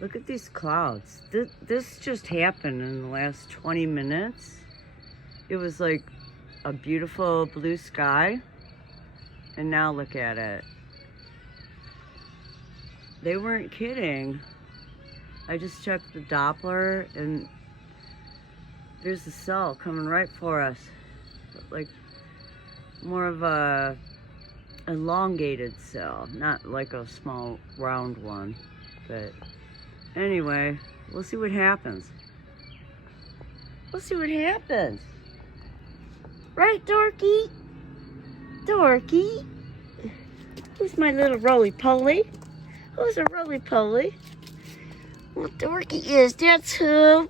Look at these clouds. This just happened in the last 20 minutes. It was like a beautiful blue sky. And now look at it. They weren't kidding. I just checked the Doppler and there's a cell coming right for us. Like more of a elongated cell, not like a small round one. But anyway, we'll see what happens. We'll see what happens. Right, Dorky? Dorky? Who's my little roly-poly? Who's a roly-poly? Well, Dorky is. That's who.